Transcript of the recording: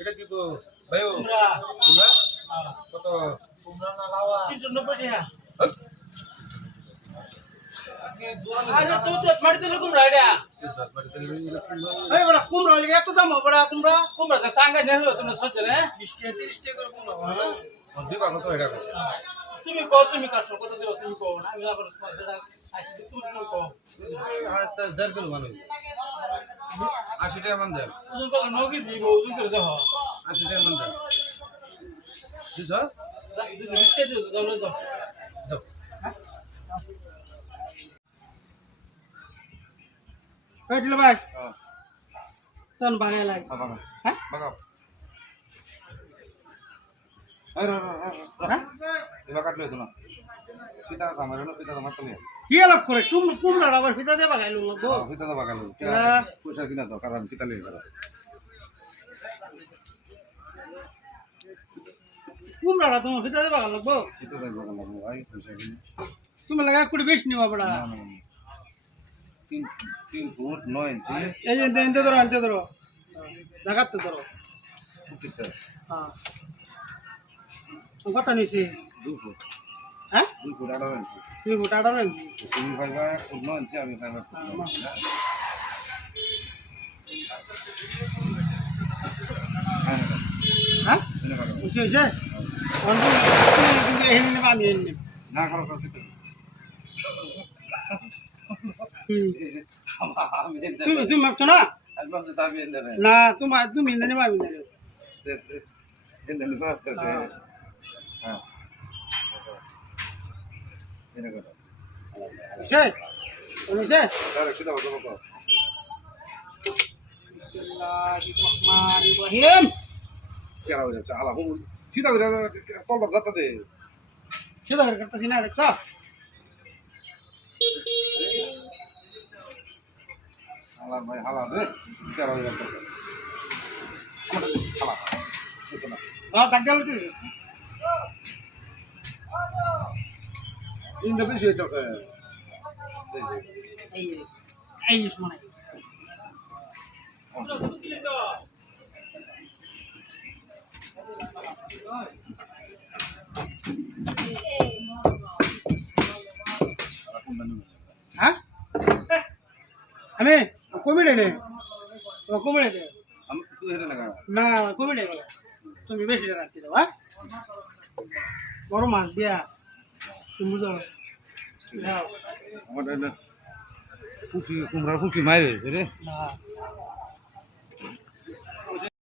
এটা কি কুমড়া। তোমরা কত? কুমড়া না লাওয়া। তিনশো নব্বই টাকা আরে চৌদ্দ মাটি কুমড়া এটা। এই বড় কুমড়া হলে এত দাম বড় কুমড়া? কুমড়া দেখ সাঙ্গা নেই তুমি সহ্য না টাকা তিরিশ টাকা করে কুমড়া দিবা কত এটা কত তুমি কও তুমি কাটছো কত দেবো তুমি কও না আমি আবার সেটা আইসি তুমি তুমি কও? দেড় কিলো মানুষ। আশি টাকা মান দেন ওজন করে নগি দিব ওজন করে দেখো আশি টাকা মান দেন বিশ টাকা দিও যাও যাও দাও। কই দিলে ভাই। হ্যাঁ। তখন লাগে। হ্যাঁ? বাগাও। কি আলাপ করে? তুম কুমড়া আবার ফিতা দিয়ে বাগাইলো লাগবো পিতা তো বাগালো হ্যাঁ। পয়সা কিনা তো কারণ পিতা লিয়ে গেল কুমড়াটা তোমার ফিতা দিয়ে বাগান লাগবো? পিতা তো বাগান লাগল ভাই পয়সা কিনে। তুমি লাগা কুড়ি বেশি নিবা বড়া। তিন তিন ফুট নয় ইঞ্চি। এই যে ধরো এনতে ধরো। জাগাতে ধরো। হ্যাঁ। কত নিছি দু ফুট। হ্যাঁ? দুই ফুট আঠারো ইঞ্চি। তুই মোটা আটা নিছি তুমি ফুট নয় ইঞ্চি আমি ফুট ইঞ্চি। না? হ্যাঁ। বুঝছি হয়েছে কিন্তু এখানে নেবা আমি এনে না করো করো তুমি তুমি ভাবছ না। না তোমার তুমি এনে নেবা আমি নেব। হ্যাঁ। হয়ে সিধা করে কলবার যাত্রা দে। সেটা করে করতেছি না দেখছ হালা ভাই, হালা রে। কেরা হয়ে যাচ্ছে। আমার হালা। না? হ্যাঁ ইন্দা বেশি হইতাছে। এই মানে? হ্যাঁ? আমি? কমিটে নে। ও কমিটে দে না কমিটে বলে। তুমি বেশি রাখতে দাও হ্যাঁ? বড় মাছ দিয়া। কুমড়ার পুঁটি মারি হয়েছে রে। না।